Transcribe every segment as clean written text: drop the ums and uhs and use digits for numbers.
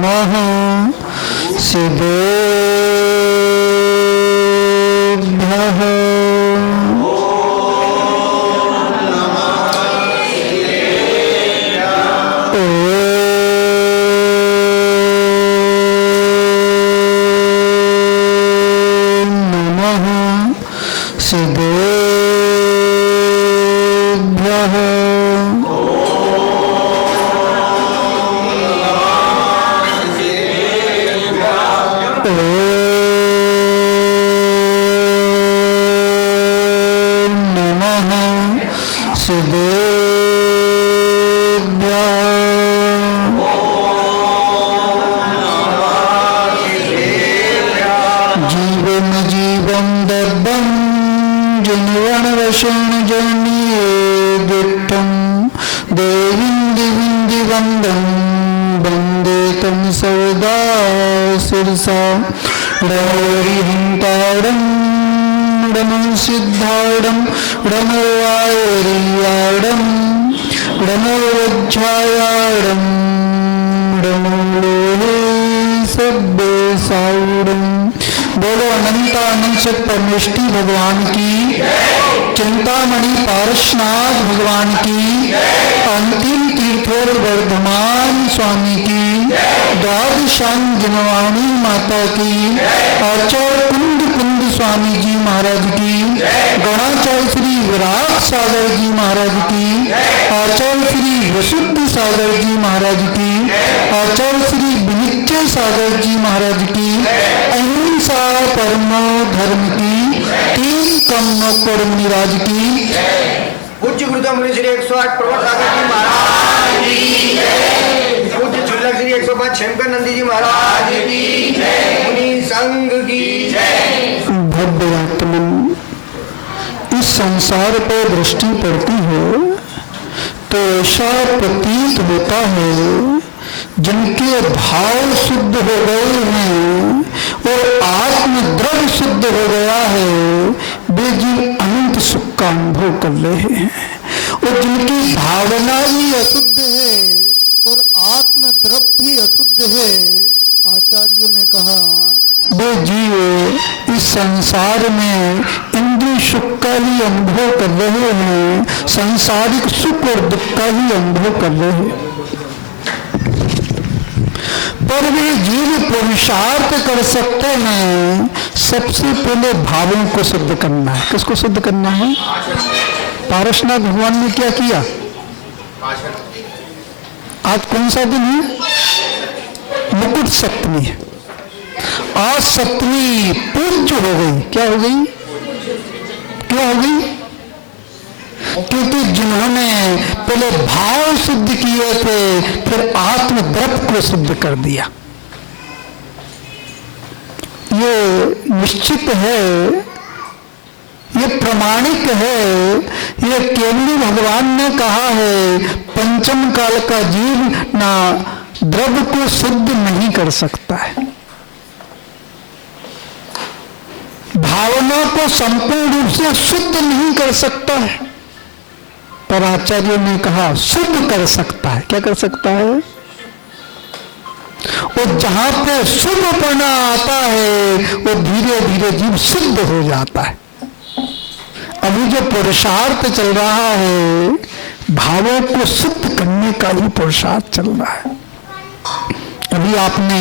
नमः सिद्धेभ्यः। बोलो अनंतानंद से परमेष्टि भगवान की, चिंतामणि पारसनाथ भगवान की, अंतिम तीर्थोर वर्धमान स्वामी की, द्वादशांग जनवाणी माता की, आचार्य कुंद कुंद स्वामी जी महाराज की, गणाचार्य श्री विराट सागर जी महाराज की, आचार्य श्री वसुद्ध सागर जी महाराज की, आचार्य श्री विनिश्चय सागर जी महाराज की, अहिंसा परमो धर्म की, तीन कम्म कर्म निराज की, पूज्य गुरुदेव मुनि श्री 108 प्रवर सागर जी महाराज की जय, पूज्य झुल्लक श्री 105 शेमकर नंदी जी महाराज की जय, मुनि संघ की जय। भव्य आत्मन इस संसार पर दृष्टि पड़ती है तो ऐसा प्रतीत होता है जिनके भाव शुद्ध हो गए हैं और आत्मद्रव्य शुद्ध हो गया है, वे जीव अनंत सुख का अनुभव कर रहे हैं। और जिनकी भावना भी अशुद्ध है और आत्मद्रव्य भी अशुद्ध है, आचार्यों ने कहा वे जीव इस संसार में इंद्रिय सुख का ही अनुभव कर रहे हैं, सांसारिक सुख और दुख का ही अनुभव कर रहे हैं। पर वे जीव पुरुषार्थ कर सकते हैं, सबसे पहले भावों को शुद्ध करना है। किसको शुद्ध करना है? पारसनाथ भगवान ने क्या किया? आज कौन सा दिन है? मुकुट सप्तमी है। आज सप्तमी पूज्य हो गई। क्या हो गई? क्या हो गई? क्योंकि जिन्होंने पहले भाव शुद्ध किए थे, फिर आत्मद्रव्य को शुद्ध कर दिया। ये निश्चित है, ये प्रमाणिक है, ये केवल भगवान ने कहा है पंचम काल का जीव ना द्रव्य को शुद्ध नहीं कर सकता है, भावना को संपूर्ण रूप से शुद्ध नहीं कर सकता है, पर आचार्यों ने कहा शुद्ध कर सकता है। क्या कर सकता है? और जहां पे शुद्धपना आता है वो धीरे धीरे जीव शुद्ध हो जाता है। अभी जो पुरुषार्थ चल रहा है, भावों को शुद्ध करने का ही पुरुषार्थ चल रहा है। अभी आपने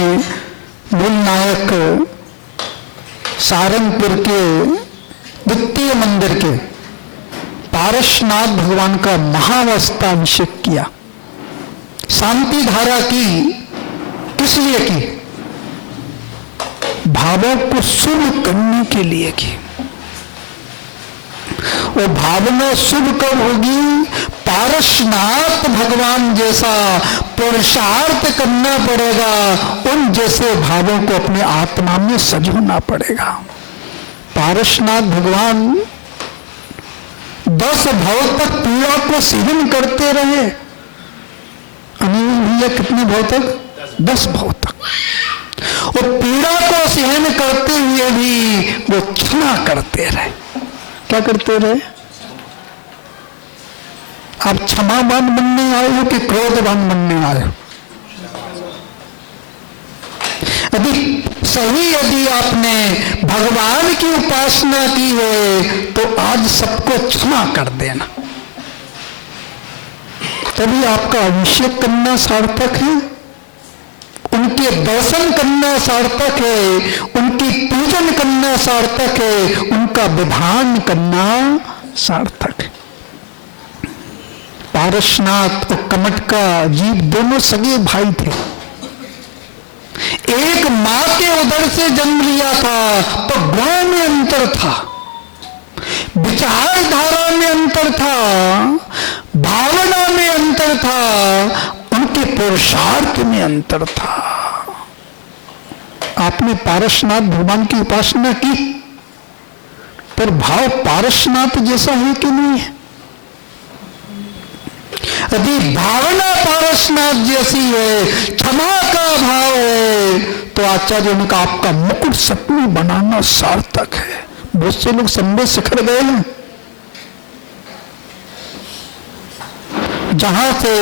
मूल नायक सारंगपुर के द्वितीय मंदिर के पारसनाथ भगवान का महावस्थाभिषेक किया। शांति धारा की, किस लिए की? भावों को शुभ करने के लिए की। और भावना शुभ कब होगी? पारसनाथ भगवान जैसा पुरुषार्थ करना पड़ेगा, उन जैसे भावों को अपने आत्मा में सजोना पड़ेगा। पारसनाथ भगवान 10 भाव तक पीड़ा को सहन करते रहे। अनिल भैया कितने भाव तक? 10 भाव तक। और पीड़ा को सहन करते हुए भी वो क्षमा करते रहे। क्या करते रहे? आप क्षमावान बनने आए हो कि क्रोधवान बनने आए हो? सही यदि आपने भगवान की उपासना की है तो आज सबको क्षमा कर देना, तभी आपका अभिषेक करना सार्थक है, उनके दर्शन करना सार्थक है, उनकी पूजन करना सार्थक है, उनका विधान करना सार्थक है। पारसनाथ और कमट का जीव दोनों सगे भाई थे। एक मां के उदर से जन्म लिया था तो गुण में अंतर था, विचारधारा में अंतर था, भावना में अंतर था, उनके पुरुषार्थ में अंतर था। आपने पारसनाथ भगवान की उपासना की, पर भाव पारसनाथ जैसा है कि नहीं है? यदि भावना पारसनाथ जैसी है, क्षमा का भाव है, तो आचार्य ने कहा आपका मुकुट सपने बनाना सार्थक है। बहुत से लोग संदेह शिखर गए हैं, जहां से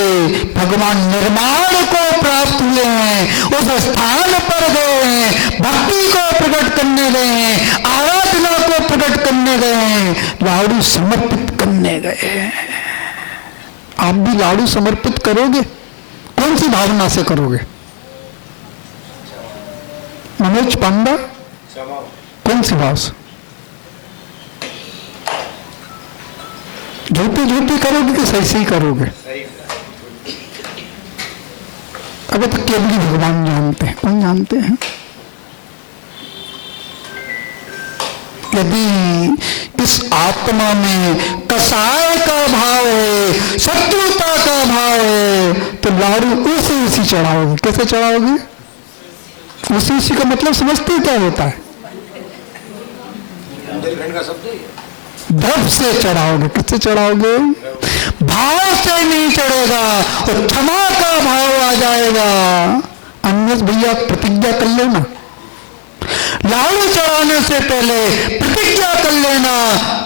भगवान निर्माण को प्राप्त हुए हैं उस स्थान पर गए हैं, भक्ति को प्रकट करने गए हैं, आराधना को प्रकट करने गए हैं, लाड़ू समर्पित करने गए हैं। आप भी लाड़ू समर्पित करोगे? कौन सी भावना से करोगे? मनोज पांडा, कौन सी भाव से? झूठी झूठी करोगे कि सही सही करोगे? अभी तो केवल भगवान जानते हैं। कौन जानते हैं? यदि इस आत्मा में कसाय का भाव है, शत्रुता का भाव है, तो लाड़ू उसी चढ़ाओगे। कैसे चढ़ाओगे? उसी का मतलब समझते क्या होता है? द्रव से चढ़ाओगे। किससे चढ़ाओगे? भाव से नहीं चढ़ेगा तो क्षमा का भाव आ जाएगा। अन्य भैया प्रतिज्ञा कर लेना, लाड़ू चढ़ाने से पहले प्रतिज्ञा कर लेना,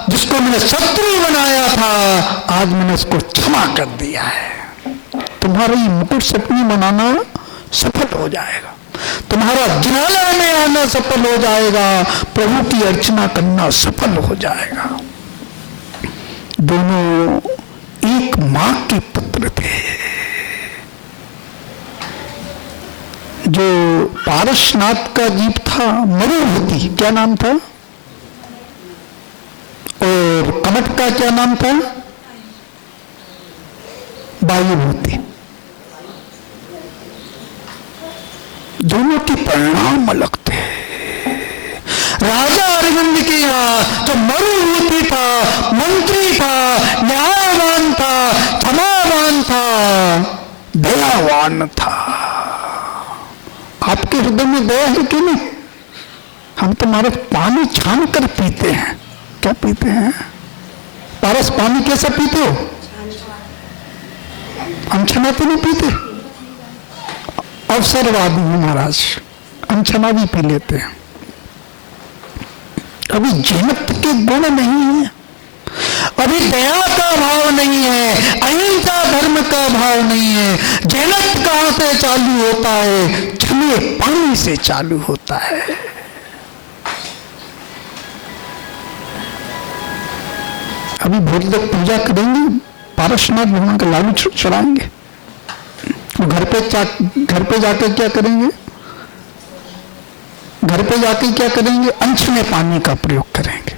जिसको मैंने शत्रु बनाया था आज मैंने उसको क्षमा कर दिया है। तुम्हारा ये मुकुट सपने बनाना सफल हो जाएगा, तुम्हारा जिनालय में आना सफल हो जाएगा, प्रभु की अर्चना करना सफल हो जाएगा। दोनों एक मां के पुत्र थे। जो पारसनाथ का जीव था मरुभूति, क्या नाम था? और कमट का क्या नाम था? वायुभूति। दोनों के परिणाम अलग थे। राजा अरविंद के यहाँ जो मरुभूति था, मंत्री था, न्यायवान था, क्षमावान था, दयावान था। आपके हृदय में दया है कि नहीं? हम तो महाराज पानी छान कर पीते हैं। क्या पीते हैं? पारस पानी कैसा पीते हो? अनछना तो नहीं पीते? अवसरवादी है महाराज, अनछना भी पी लेते हैं। अभी जैनत के गुण नहीं है, अभी दया का भाव नहीं है, अहिंसा धर्म का भाव नहीं है। जैनत कहां से चालू होता है? छले पानी से चालू होता है। अभी बहुत लोग पूजा करेंगे, पारसनाथ भगवान का लाडू चढ़ाएंगे, घर पे जाके क्या करेंगे? घर पे जाके क्या करेंगे? अंश में पानी का प्रयोग करेंगे।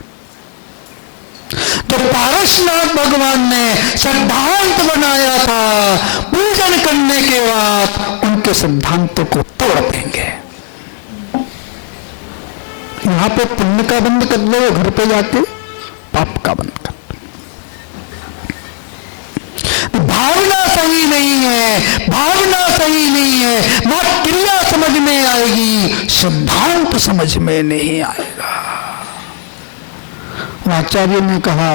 तो पारसनाथ भगवान ने सिद्धांत बनाया था, पूजन करने के बाद उनके सिद्धांतों को तोड़ देंगे। यहां पे पुण्य का बंद कर दो, घर पे जाके पाप का बंद कर दो। भावना सही नहीं है, भावना सही नहीं है, ना क्रिया समझ में आएगी, सिद्धांत समझ में नहीं आएगा। आचार्य ने कहा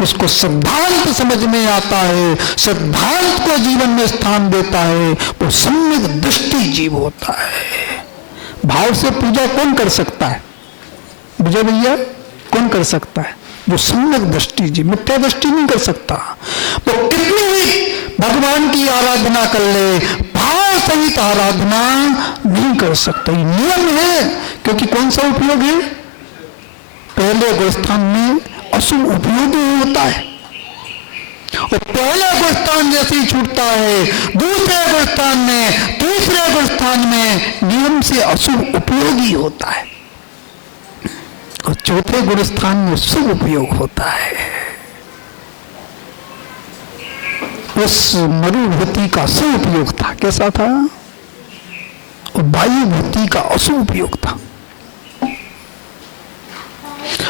जिसको सिद्धांत समझ में आता है, सिद्धांत को जीवन में स्थान देता है, वो सम्यक दृष्टि जीव होता है। भाव से पूजा कौन कर सकता है? विजय भैया, कौन कर सकता है? जो सम्यक दृष्टि जीव, मिथ्या दृष्टि नहीं कर सकता। वो कितनी भी भगवान की आराधना कर ले, भाव सहित आराधना नहीं कर सकता, ये नियम है। क्योंकि कौन सा उपयोग है? पहले गुणस्थान में अशुभ उपयोग होता है, और पहला गुणस्थान जैसे ही छूटता है, दूसरे गुणस्थान में, तीसरे गुणस्थान में नियम से अशुभ उपयोग ही होता है, और चौथे गुणस्थान में शुभ उपयोग होता है। उस मरुभूति का शुभ उपयोग था, कैसा था? और वायुभूति का अशुभ उपयोग था।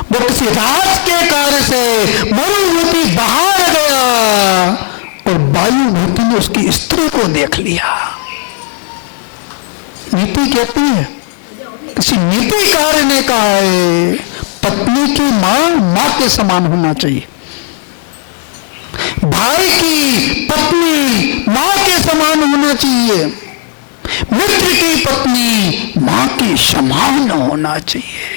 वो किसी राज के कार्य से मरुभूति बाहर गया और वायुभूति ने उसकी स्त्री को देख लिया। नीति कहती है, किसी नीतिकार ने कहा है पत्नी की मां के समान होना चाहिए, भाई की पत्नी मां के समान होना चाहिए, मित्र की पत्नी मां के समान होना चाहिए,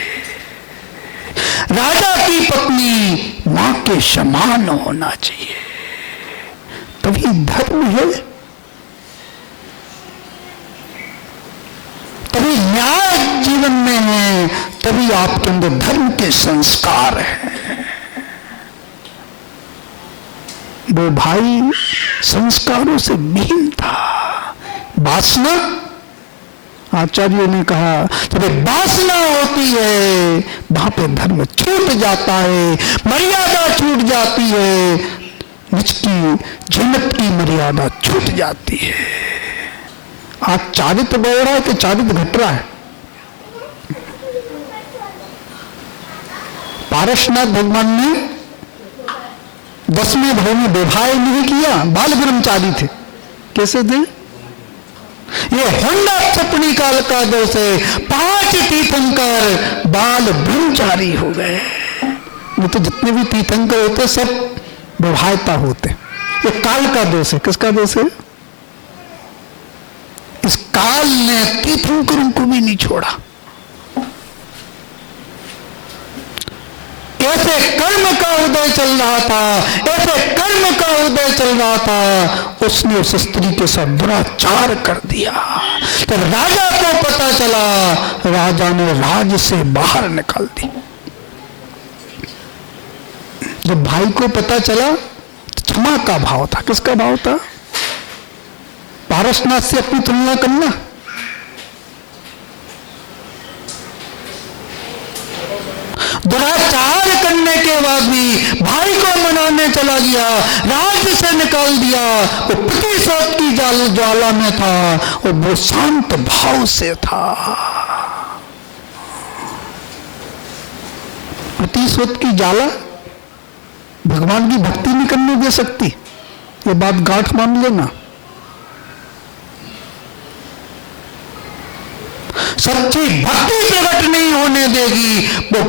राजा की पत्नी मां के समान होना चाहिए। तभी धर्म है, तभी न्याय जीवन में है, तभी आपके अंदर धर्म के संस्कार हैं। वो भाई संस्कारों से विहीन था। वासना, आचार्यों ने कहा जब वासना होती है वहां पे धर्म छूट जाता है, मर्यादा छूट जाती है, निज की जन्नत की मर्यादा छूट जाती है। आज चारित्र बढ़ रहा है कि चारित्र घट रहा है? पारसनाथ भगवान ने 10वें भाव में विवाह नहीं किया, बाल ब्रह्मचारी थे। कैसे थे? ये होंडा छपनी काल का दोष है, 5 तीर्थंकर बाल ब्रह्मचारी हो गए। वो तो जितने भी तीर्थंकर होते सब विवाहिता होते। ये काल का दोष है। किसका दोष है? इस काल ने तीर्थंकरों को भी नहीं छोड़ा। ऐसे कर्म का उदय चल रहा था, ऐसे कर्म का उदय चल रहा था, उसने उस स्त्री के साथ दुराचार कर दिया। तो राजा को पता चला, राजा ने राज्य से बाहर निकाल दी। जब भाई को पता चला, क्षमा का भाव था। किसका भाव था? पारसनाथ से अपनी तुलना करना। दुराचार करने के बाद भी भाई को मनाने चला गया, राज्य से निकाल दिया। वो प्रतिशोध की ज्वाला में था और वो शांत भाव से था। प्रतिशोध की ज्वाला भगवान की भक्ति नहीं करने दे सकती, ये बात गांठ मान लेना। सच्ची भक्ति प्रकट नहीं होने देगी। वो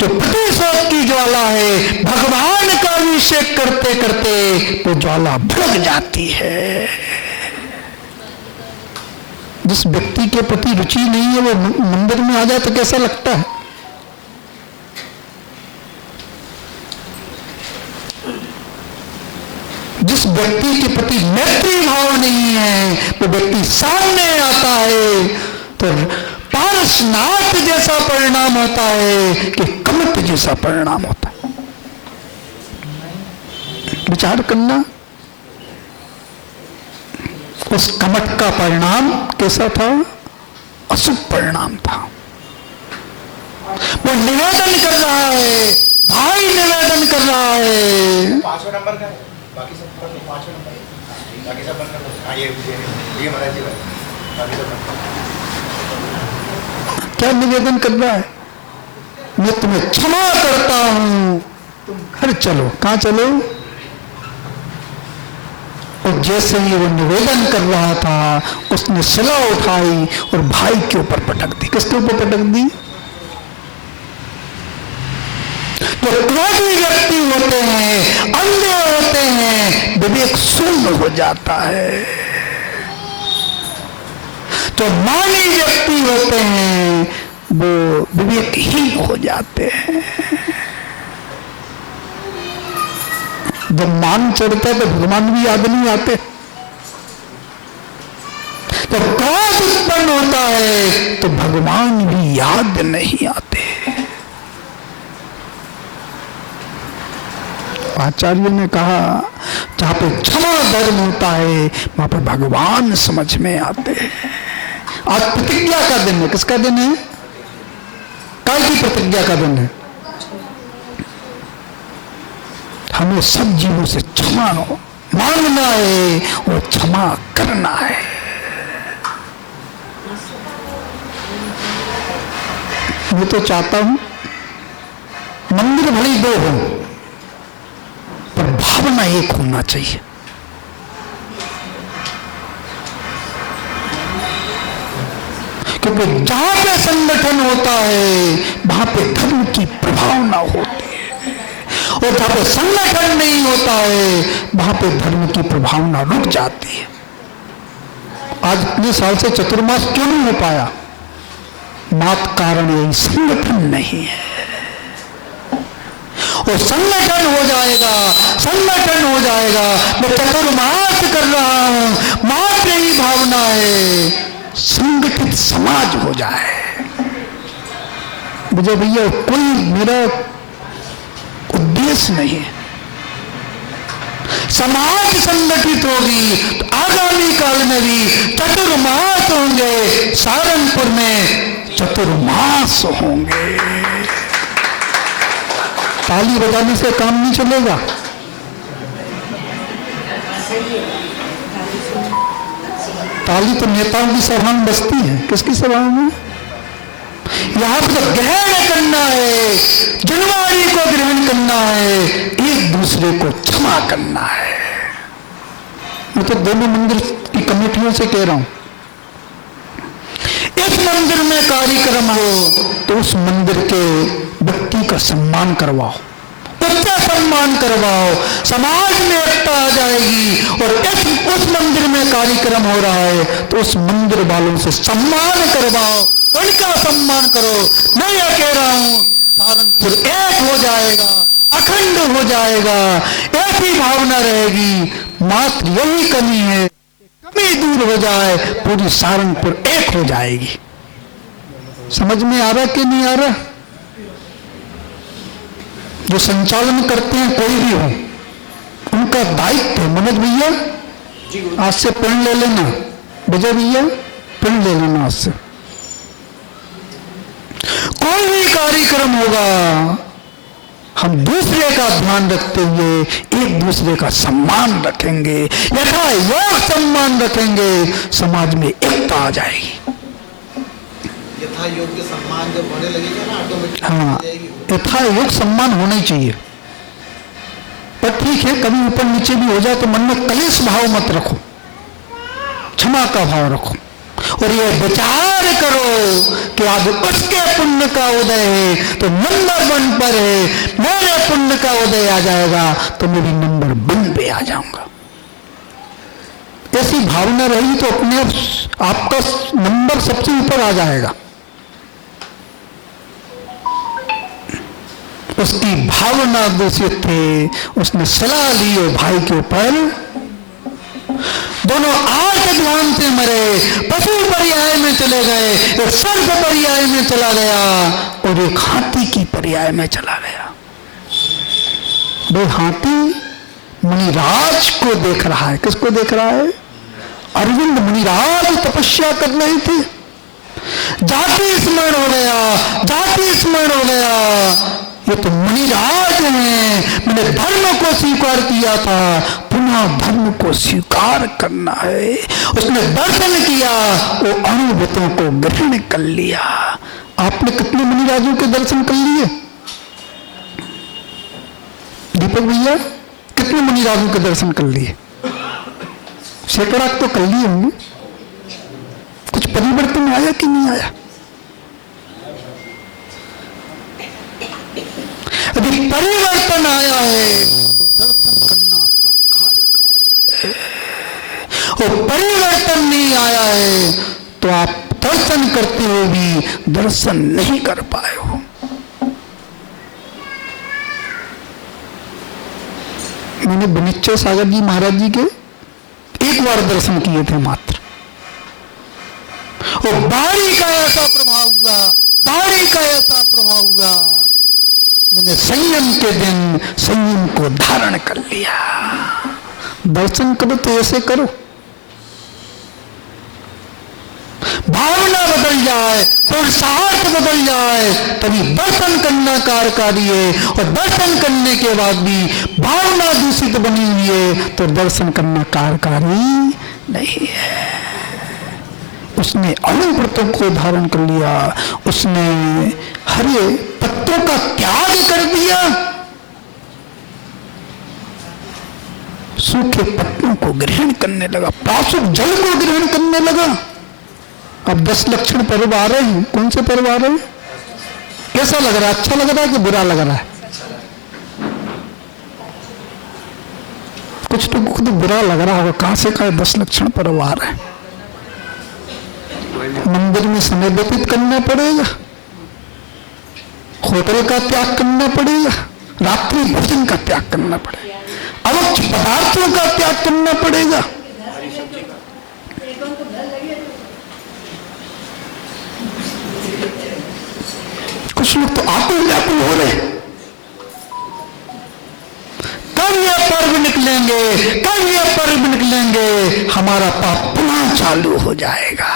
तो प्रतिशोध की ज्वाला है, भगवान का अभिषेक करते करते वो ज्वाला भड़क जाती है। जिस व्यक्ति के प्रति रुचि नहीं है वो मंदिर में आ जाए तो कैसा लगता है? जिस व्यक्ति के प्रति मैत्री भाव नहीं है वो व्यक्ति सामने आता है तो पारसनाथ जैसा परिणाम होता है कि कमट जैसा परिणाम होता है। विचार करना, उस कमट का परिणाम कैसा था? अशुभ परिणाम था। वो निवेदन कर रहा है, भाई निवेदन कर रहा है। 5वां नंबर का है, बाकी सब 5वां नंबर, बाकी सब बंद कर दो। ये महाराज जी बाकी सब बंद। क्या निवेदन कर रहा है? मैं तुम्हें क्षमा करता हूं, तुम घर चलो। कहां चलो? और जैसे ही वो निवेदन कर रहा था उसने शिला उठाई और भाई के ऊपर पटक दी। किसके ऊपर पटक दी? तो क्रोधी व्यक्ति होते हैं, अंधे होते हैं, विवेक शून्य हो जाता है। तो मानी व्यक्ति होते हैं वो विवेकहीन हो जाते हैं। जब मान चढ़ता है तो भगवान भी याद नहीं आते। तो क्रोध संगठन होता है तो भगवान भी याद नहीं आते। आचार्य ने कहा जहां पे क्षमा धर्म होता है वहां पर भगवान समझ में आते हैं। आज प्रतिज्ञा का दिन है। किसका दिन है? काल की प्रतिज्ञा का दिन है। हमें सब जीवों से क्षमा मांगना है और क्षमा करना है। मैं तो चाहता हूं मंदिर भले ही 2 हो पर भावना एक होना चाहिए। क्योंकि जहां पे संगठन होता है वहां पे धर्म की प्रभावना होती है और जहां पे संगठन नहीं होता है वहां पे धर्म की प्रभावना रुक जाती है। आज इतने साल से चतुर्मास क्यों नहीं हो पाया? मात कारण यही संगठन नहीं है। और संगठन हो जाएगा, संगठन हो जाएगा। मैं चतुर्मास कर रहा हूं, मात्र यही भावना है, संगठित समाज हो जाए। मुझे भैया कोई मेरा उद्देश्य नहीं है। समाज संगठित होगी तो आगामी काल में भी चतुर्मास होंगे। सहारनपुर में चतुर्मास होंगे। ताली बजाने से काम नहीं चलेगा। ताली तो नेताओं की सभा में बजती है। किसकी सभा में? यहां पर तो ग्रहण करना है, जनवारी को ग्रहण करना है, एक दूसरे को क्षमा करना है। मैं तो दोनों मंदिर की कमेटियों से कह रहा हूं, इस मंदिर में कार्यक्रम हो तो उस मंदिर के व्यक्ति का सम्मान करवाओ, उसका सम्मान करवाओ, समाज में एकता आ जाएगी। और उस मंदिर में कार्यक्रम हो रहा है तो उस मंदिर वालों से सम्मान करवाओ, उनका सम्मान करो। मैं यह कह रहा हूं सहारनपुर एक हो जाएगा, अखंड हो जाएगा, ऐसी भावना रहेगी। मात्र यही कमी है, कमी दूर हो जाए, पूरी सहारनपुर एक हो जाएगी। समझ में आ रहा कि नहीं आ रहा? जो संचालन करते हैं कोई भी हो, उनका दायित्व है। मनोज भैया आज से प्रण ले लेना, विजय भैया प्रण ले लेना। आज से कोई भी कार्यक्रम होगा हम दूसरे का ध्यान रखते हुए एक दूसरे का सम्मान रखेंगे, यथा योग सम्मान रखेंगे, समाज में एकता आ जाएगी। यथा योग के सम्मान जब होने लगेगा ना ऑटोमेटिक। हाँ, यथा योग सम्मान होना ही चाहिए। पर ठीक है, कभी ऊपर नीचे भी हो जाए तो मन में कलेश भाव मत रखो, क्षमा का भाव रखो और ये विचार करो कि आज उसके पुण्य का उदय है तो नंबर 1 पर है, मेरे पुण्य का उदय आ जाएगा तो मैं भी नंबर 1 पे आ जाऊंगा। ऐसी भावना रहेगी तो अपने आपका नंबर सबसे ऊपर आ जाएगा। उसकी भावना दूषित थी, उसने सलाह ली और भाई के ऊपर दोनों आठ ध्यान से मरे, पशु पर्याय में चले गए, एक सर्प पर्याय में चला गया और एक हाथी की पर्याय में चला गया। वे हाथी मुनिराज को देख रहा है। किसको देख रहा है? अरविंद मुनिराज तपस्या कर रहे थे, जाति स्मरण हो गया, जाति स्मरण हो गया। ये तो मुनिराज हैं, मैंने धर्म को स्वीकार किया था, पुनः धर्म को स्वीकार करना है। उसने दर्शन किया, वो अनुभूतों को ग्रहण कर लिया। आपने कितने मुनिराजों के दर्शन कर लिए? दीपक भैया कितने मुनिराजों के दर्शन कर लिए? सैकड़ा तो कर लिए होंगे। कुछ परिवर्तन आया कि नहीं आया? यदि परिवर्तन आया है तो दर्शन करना आपका कार्य है, और परिवर्तन नहीं आया है तो आप दर्शन करते हुए भी दर्शन नहीं कर पाए हो। मैंने बनिच्चर सागर जी महाराज जी के एक बार दर्शन किए थे मात्र, तो बाड़ी का ऐसा प्रभाव हुआ, बाड़ी का ऐसा प्रभाव हुआ, मैंने संयम के दिन संयम को धारण कर लिया। दर्शन करो तो ऐसे करो, भावना बदल जाए, पुरुषार्थ बदल जाए, तभी दर्शन करना कार्यकारी है। और दर्शन करने के बाद भी भावना दूषित बनी हुई है तो दर्शन करना कार्यकारी नहीं है। उसने अनुव्रतों को धारण कर लिया, उसने हरे पत्तों का त्याग कर दिया, सूखे पत्तों को ग्रहण करने लगा, पाशुक जल को ग्रहण करने लगा। अब 10 लक्षण पर्व आ रहे हैं। कौन से पर्व आ रहे हैं? कैसा लग रहा है? अच्छा लग रहा है कि बुरा लग रहा है? कुछ तो खुद बुरा लग रहा होगा, कहां से कहा 10 लक्षण पर्व आ रहे हैं। मंदिर में समय व्यतीत करना पड़ेगा, होटल का त्याग करना पड़ेगा, रात्रि भोजन का त्याग करना पड़ेगा, अवक्ष पदार्थों का त्याग करना पड़ेगा। कुछ लोग तो आकुल व्याकुल हो रहे हैं, कब ये पर्व निकलेंगे, कब ये पर्व निकलेंगे, हमारा पाप पुनः चालू हो जाएगा।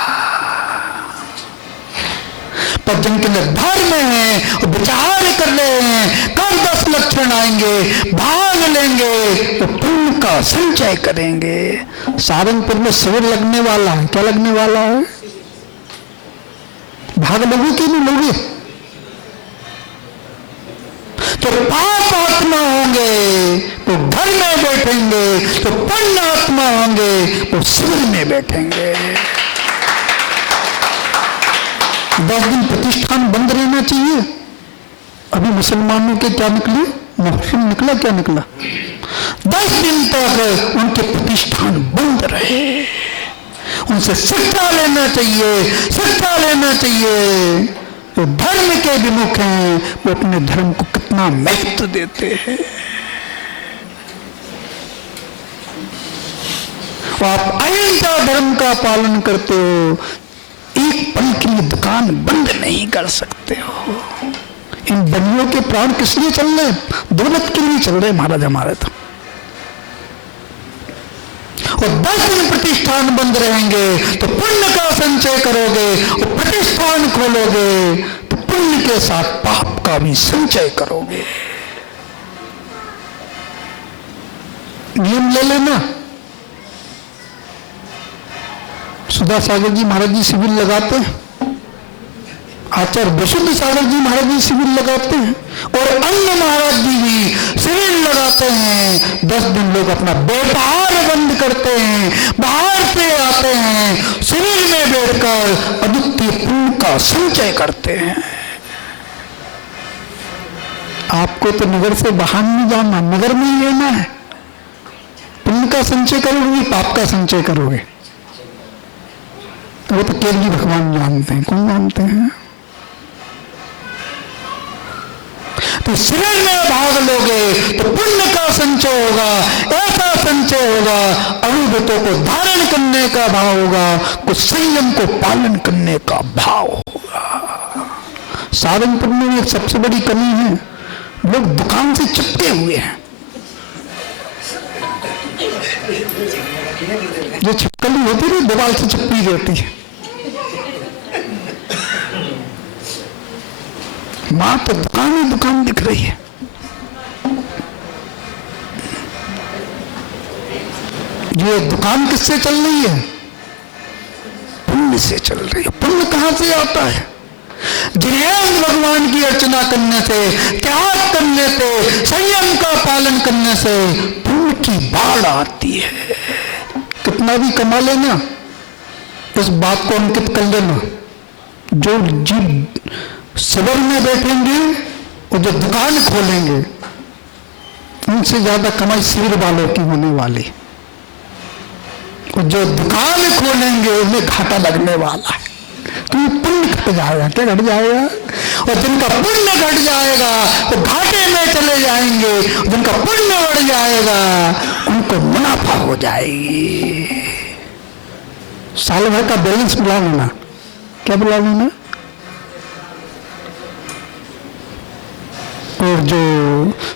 पर जिनके निर्धार में है, विचार कर रहे हैं कब 10 लक्षण आएंगे, भाग लेंगे, तो पुण्य का संचय करेंगे। सारंगपुर में शिविर लगने वाला है। क्या लगने वाला है? भाग लोगे कि नहीं लोगे? तो पाप आत्मा होंगे तो घर में बैठेंगे, तो पुण्य आत्मा होंगे तो शिविर में बैठेंगे। 10 दिन प्रतिष्ठान बंद रहना चाहिए। अभी मुसलमानों के क्या निकले? मुहर्रम निकला, क्या निकला? 10 दिन तक उनके प्रतिष्ठान बंद रहे। उनसे शिक्षा लेना चाहिए, शिक्षा लेना चाहिए। तो धर्म के विमुख हैं, वो अपने धर्म को कितना महत्व देते हैं। आप अहिंसा धर्म का पालन करते हो, एक पल के लिए दुकान बंद नहीं कर सकते हो। इन बनियों के प्राण किस लिए चल रहे? दौलत के लिए चल रहे महाराज हमारे। तो और 10 दिन प्रतिष्ठान बंद रहेंगे तो पुण्य का संचय करोगे, और प्रतिष्ठान खोलोगे तो पुण्य के साथ पाप का भी संचय करोगे। नियम ले लेना। सुधा सागर जी महाराज जी शिविर लगाते हैं, आचार्य विशुद्ध सागर जी महाराज जी शिविर लगाते हैं, और अन्य महाराज जी भी शिविर लगाते हैं। 10 दिन लोग अपना व्यापार बंद करते हैं, बाहर से आते हैं, शिविर में बैठकर अद्वितीय पुण्य का संचय करते हैं। आपको तो नगर से बाहर नहीं जाना, नगर में ही रहना है। पुण्य का संचय करोगे, पाप का संचय करोगे? वो तो केवल भगवान जानते हैं। कौन जानते हैं? तो शिविर में भाग लोगे तो पुण्य का संचय होगा, ऐसा संचय होगा, अनुभूतों को धारण करने का भाव होगा, कुछ संयम को पालन करने का भाव होगा। सारंगपुर में एक सबसे बड़ी कमी है, लोग दुकान से चिपके हुए हैं। जो छिपकली होती है दीवार से चिपकी रहती है। मां तो दुकान ही दुकान दिख रही है। ये दुकान किससे चल रही है? पुण्य से चल रही है। पुण्य कहां से आता है? जिनेन्द्र भगवान की अर्चना करने से, त्याग करने से, संयम का पालन करने से पुण्य की बाढ़ आती है। कितना भी कमा लेना, इस बात को अंकित कर लेना, जो जीव शिविर में बैठेंगे और जो दुकान खोलेंगे उनसे ज्यादा कमाई शिविर वालों की होने वाली, और जो दुकान खोलेंगे उन्हें घाटा लगने वाला है। तो पुण्य घट जाएगा। क्या घट जाएगा? और जिनका पुण्य घट जाएगा वो घाटे में चले जाएंगे, जिनका पुण्य बढ़ जाएगा उनको मुनाफा हो जाएगी। साल भर का बैलेंस मिला लेना, क्या बोला उन्होंने? और जो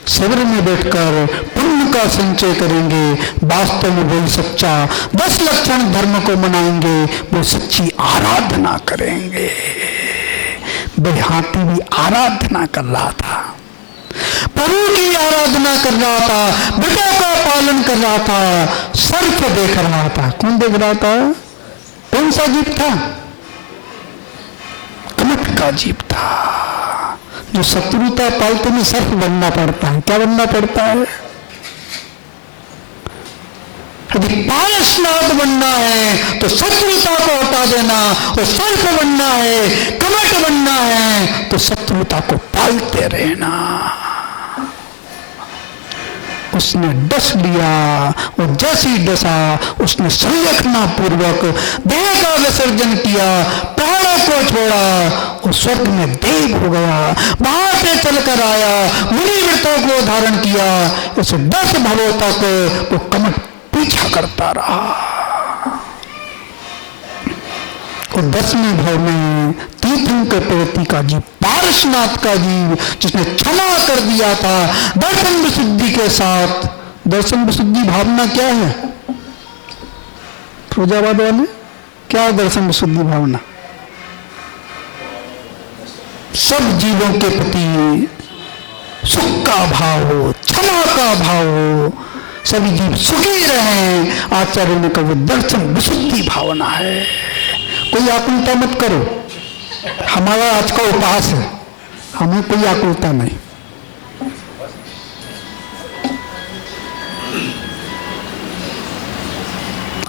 सब्र में बैठकर पुण्य का संचय करेंगे, वास्तव में वही सच्चा 10 लक्षण धर्म को मनाएंगे, वो सच्ची आराधना करेंगे। भाई हाथी भी आराधना कर रहा था, प्रभु की आराधना कर रहा था, बेटा का पालन कर रहा था, सर्प देख रहा था। कौन देख रहा था? कौन सा जीव था? कमट का जीव था। जो शत्रुता पालते में सर्प बनना पड़ता है। क्या बनना पड़ता है? यदि पारसनाथ बनना है तो शत्रुता को हटा देना, और सर्प बनना है, कमट बनना है तो शत्रुता को पालते रहना। उसने डस लिया, और जैसी डसा उसने संरक्षणा पूर्वक देह का विसर्जन किया, प्राणों को छोड़ा और स्वर्ग में देव हो गया। वहां से चलकर आया, मुनि व्रतों को धारण किया। उस 10 भवों तक वो कमट पीछा करता रहा। और 10वें भाव में तीर्थंकर प्रवृत्ति का जीव, पारसनाथ का जीव, जिसने क्षमा कर दिया था दर्शन विशुद्धि के साथ। दर्शन विशुद्धि भावना क्या है? फिरोजाबाद वाले, क्या है दर्शन विशुद्धि भावना? सब जीवों के प्रति सुख का भाव हो, क्षमा का भाव हो, सभी जीव सुखी रहें। आचार्य ने कहा दर्शन विशुद्धि भावना है। कोई आकुलता मत करो, हमारा आज का उपवास है, हमें कोई आकुलता नहीं।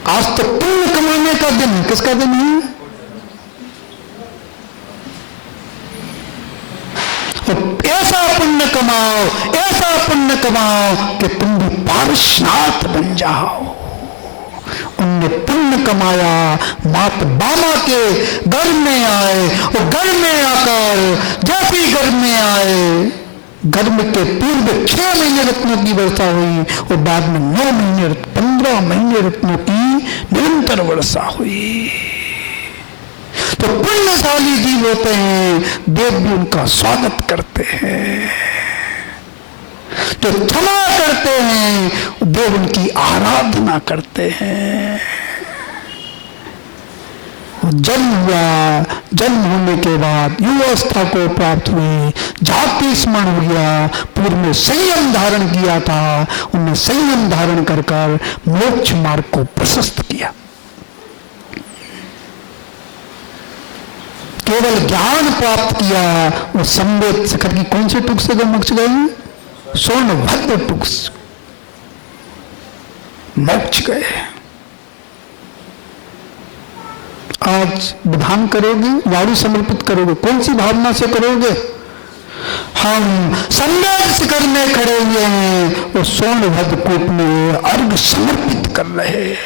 आज तो पुण्य कमाने का दिन है। किसका दिन है? और ऐसा पुण्य कमाओ, ऐसा पुण्य कमाओ कि तुम भी पारसनाथ बन जाओ। उनने पुण्य कमाया, मात बामा के घर में आए, और घर में आकर जैसे घर में आए, गर्भ के पूर्व 6 महीने रत्नों की वर्षा हुई, और बाद में 9 महीने 15 महीने रत्नों की निरंतर वर्षा हुई। तो पुण्यशाली जीव होते हैं, देव भी उनका स्वागत करते हैं। जो क्षमा करते हैं, देव उनकी आराधना करते हैं। जन्म हुआ, जन्म होने के बाद युवावस्था को प्राप्त हुए, जाति स्मरण हो गया, पूर्व में संयम धारण किया था, उन्हें संयम धारण कर कर मोक्ष मार्ग को प्रशस्त किया। केवल ज्ञान प्राप्त किया, वो संवेद शिखर की कौन से टुक से मोक्ष गए? सोनभद्र टुक मोक्ष गए। आज विधान करोगे, वायु समर्पित करोगे, कौन सी भावना से करोगे? हम संवेद शिखर में खड़े हुए हैं और सोनभद्र कूप में अर्घ समर्पित कर रहे हैं।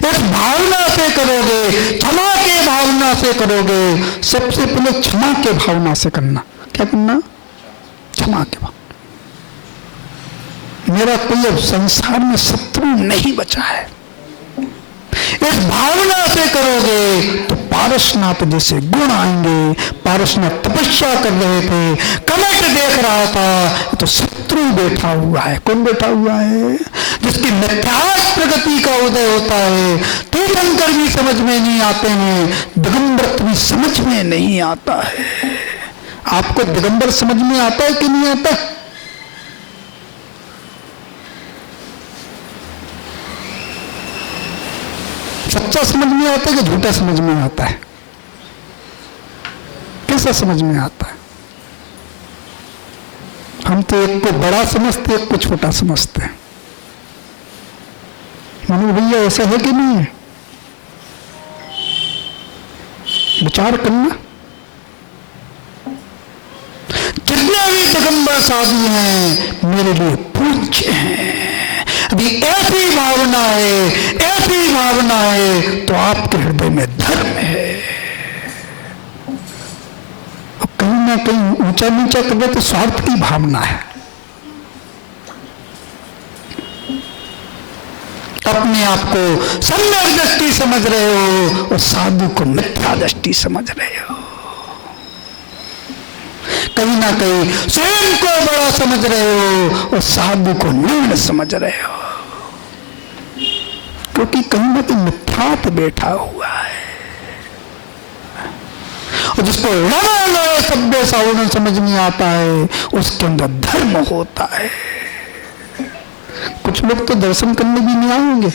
इस भावना से करोगे, क्षमा के भावना से करोगे। सबसे पहले क्षमा के भावना से करना। क्या करना? क्षमा के भावना। मेरा कोई अब संसार में शत्रु नहीं बचा है। इस भावना से करोगे तो पारसनाथ जैसे गुण आएंगे। पारसनाथ तपस्या कर रहे थे, कमट देख रहा था, तो शत्रु बैठा हुआ है। कौन बैठा हुआ है? जिसकी मिथ्यात्व प्रगति का उदय होता है। तीर्थंकर भी समझ में नहीं आते हैं, दिगंबर भी समझ में नहीं आता है। आपको दिगंबर समझ में आता है कि नहीं आता? सच्चा समझ में आता है कि झूठा समझ में आता है? कैसा समझ में आता है? हम तो एक को बड़ा समझते, एक को छोटा समझते हैं। मनु भैया ऐसा है कि नहीं है? विचार करना। जितने भी दिगंबर साधु हैं मेरे लिए पूज्य हैं। अभी ऐसी भावना है तो आपके हृदय में धर्म है। और कहीं ना कहीं ऊंचा नीचा कर दे तो स्वार्थ की भावना है। अपने आप को सम्यक दृष्टि समझ रहे हो और साधु को मिथ्या दृष्टि समझ रहे हो। कहीं ना कहीं स्वयं को बड़ा समझ रहे हो और साधु को न्यून समझ रहे हो, क्योंकि कहीं ना कहीं मिथ्यात्व बैठा हुआ है। और जिसको लगा सभ्य सावरण समझ नहीं आता है उसके अंदर धर्म होता है। कुछ लोग तो दर्शन करने भी नहीं आएंगे,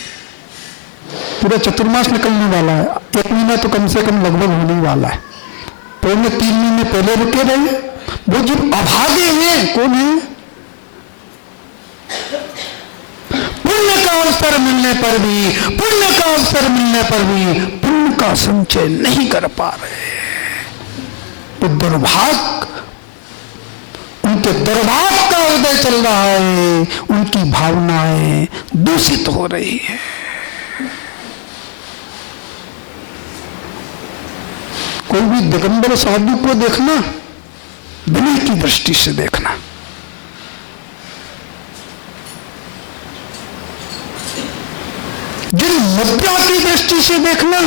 पूरा चतुर्मास निकलने वाला है, 1 महीना तो कम से कम लगभग होने वाला है, पहले 3 महीने पहले रुके रहे। वो जो अभागे हैं कौन है? पुण्य का अवसर मिलने पर भी, पुण्य का अवसर मिलने पर भी पुण्य का संचय नहीं कर पा रहे। तो दुर्भाग्य, उनके दुर्भाग्य का उदय चल रहा है, उनकी भावनाएं दूषित हो रही है। कोई भी दिगंबर साधु को देखना विनय की दृष्टि से देखना, जिन मुद्रा की दृष्टि से देखना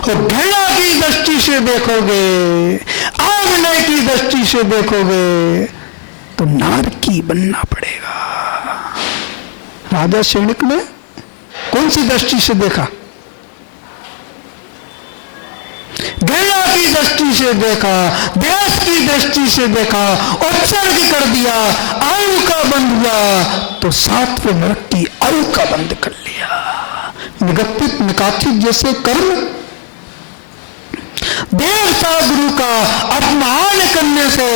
और घृणा की दृष्टि से देखोगे, आग्नय की दृष्टि से देखोगे तो नारकी बनना पड़ेगा। राजा सैनिक ने कौन सी दृष्टि से देखा? घृणा की दृष्टि से देखा, देश की दृष्टि से देखा, उत्सर्ग कर दिया, आयु का बंद हुआ तो 7वें नरक की आयु का बंद कर लिया। निगतित निकाचित जैसे कर्म देवता गुरु का अपमान करने से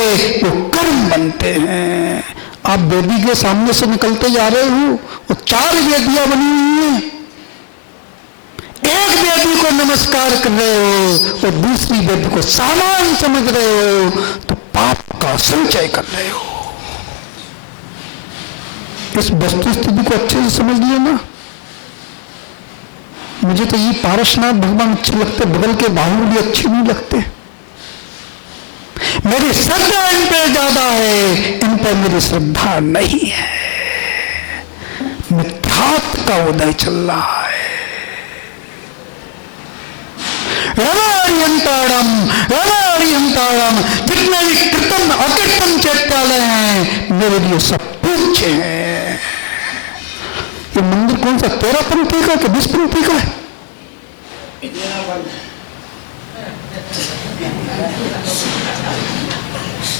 वो कर्म बनते हैं। आप वेदी के सामने से निकलते जा रहे हो और 4 वेदियां बनी हुई हैं, एक वेदी को नमस्कार कर रहे हो और दूसरी वेदी को सामान समझ रहे हो तो पाप का संचय कर रहे हो। इस वस्तु स्थिति को अच्छे से समझ लियो ना। मुझे तो ये पारसनाथ भगवान अच्छे लगते, बगल के बाहुबली अच्छे नहीं लगते। मेरी श्रद्धा इन पर ज्यादा है, इन पर मेरी श्रद्धा नहीं है। मिथ्यात्व का उदय चल रहा है। रवारियंताड़म, जितने भी कृतम अकृतम चैत्यालय हैं मेरे लिए सब पूज्य हैं। ये मंदिर कौन सा, 13 पंथी का कि 20 पंथी का है?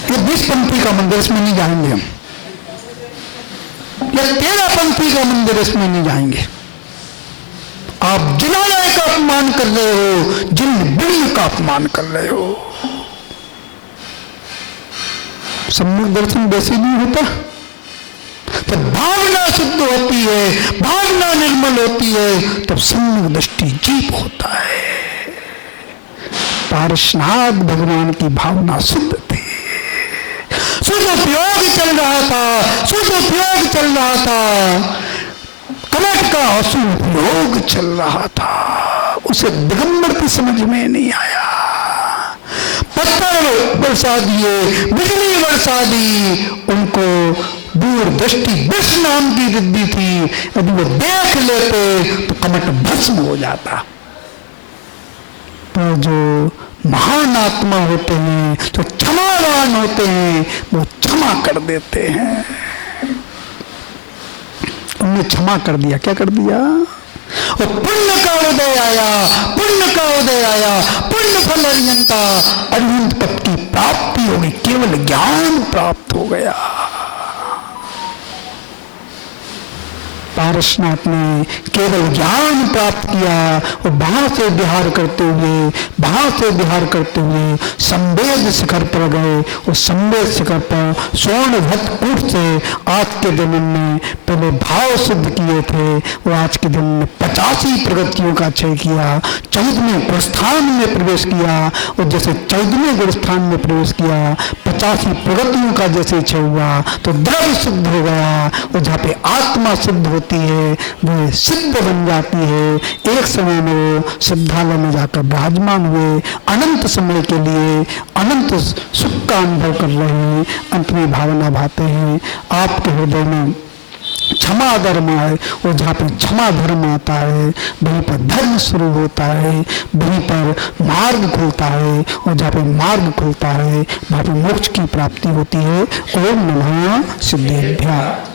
ये 20 पंथी का मंदिर, इसमें नहीं जाएंगे हम। ये 13 पंथी का मंदिर, इसमें नहीं जाएंगे। आप जिनालय का अपमान कर रहे हो, जिन बिल्ल का अपमान कर रहे हो। सम्यक दर्शन वैसे नहीं होता। तो भावना शुद्ध होती है, भावना निर्मल होती है, तब सम्यक दृष्टि जीव होता है। पारसनाथ भगवान की भावना शुद्ध थी, सदुपयोग चल रहा था, सदुपयोग चल रहा था, कलट का असुपयोग चल रहा था। उसे दिगंबर की समझ में नहीं आया। पत्थर बरसा दिए, बिजली बरसा दी, उनको दूरदृष्टि विष नाम की रिद्धि थी। यदि वो देख लेते तो कमट भस्म हो जाता। पर जो महान आत्मा होते हैं, जो क्षमावान होते हैं, वो क्षमा कर देते हैं। उन्होंने क्षमा कर दिया। क्या कर दिया? और पुण्य का उदय आया, पुण्य का उदय आया, पुण्य फल अरिहंता, अरिहंत पद की प्राप्ति होगी, केवल ज्ञान प्राप्त हो गया। पारसनाथ ने केवल ज्ञान प्राप्त किया और वहां से विहार करते हुए संवेद शिखर पर गए। उस संवेद शिखर पर स्वर्ण भक्त कूट से आज के दिन में पहले भाव सिद्ध किए थे, वो आज के दिन में 85 प्रगतियों का क्षय किया। 14वें गुणस्थान में प्रवेश किया और जैसे 14वें गुणस्थान में प्रवेश किया 85 प्रगतियों का जैसे क्षय हुआ तो द्रव्य सिद्ध हो गया। और जहाँ पे आत्मा सिद्ध होती है वो सिद्ध बन जाती है। एक समय में वो सिद्धालय में जाकर विराजमान हुए, अनंत समय के लिए अनंत सुख का अनुभव कर रहे हैं। अंत में भावना भाते हैं, आपके हृदय में क्षमा धर्म है, और जहाँ पे क्षमा धर्म आता है वहीं पर धर्म शुरू होता है, वहीं पर मार्ग खुलता है, और जहाँ पे मार्ग खुलता है वहाँ पे मोक्ष की प्राप्ति होती है। ओम नमः सिद्धेभ्यः।